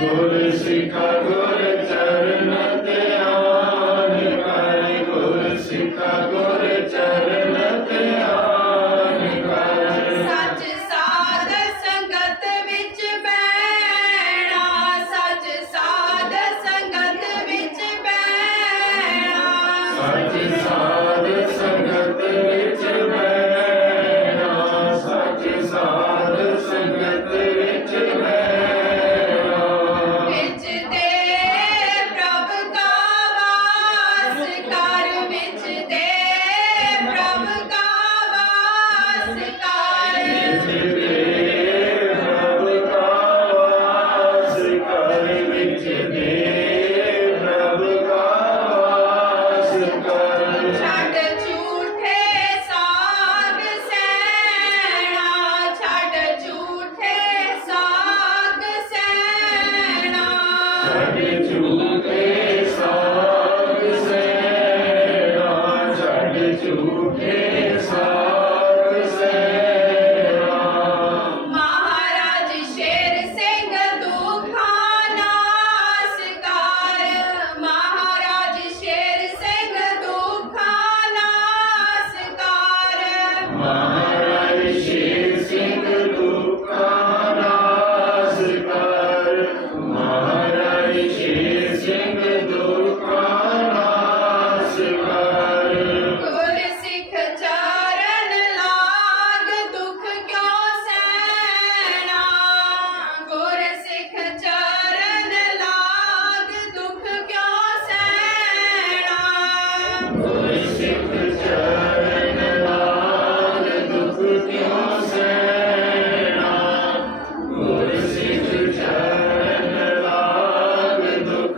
Guru Sikha Guru Sorry,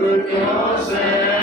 good cause.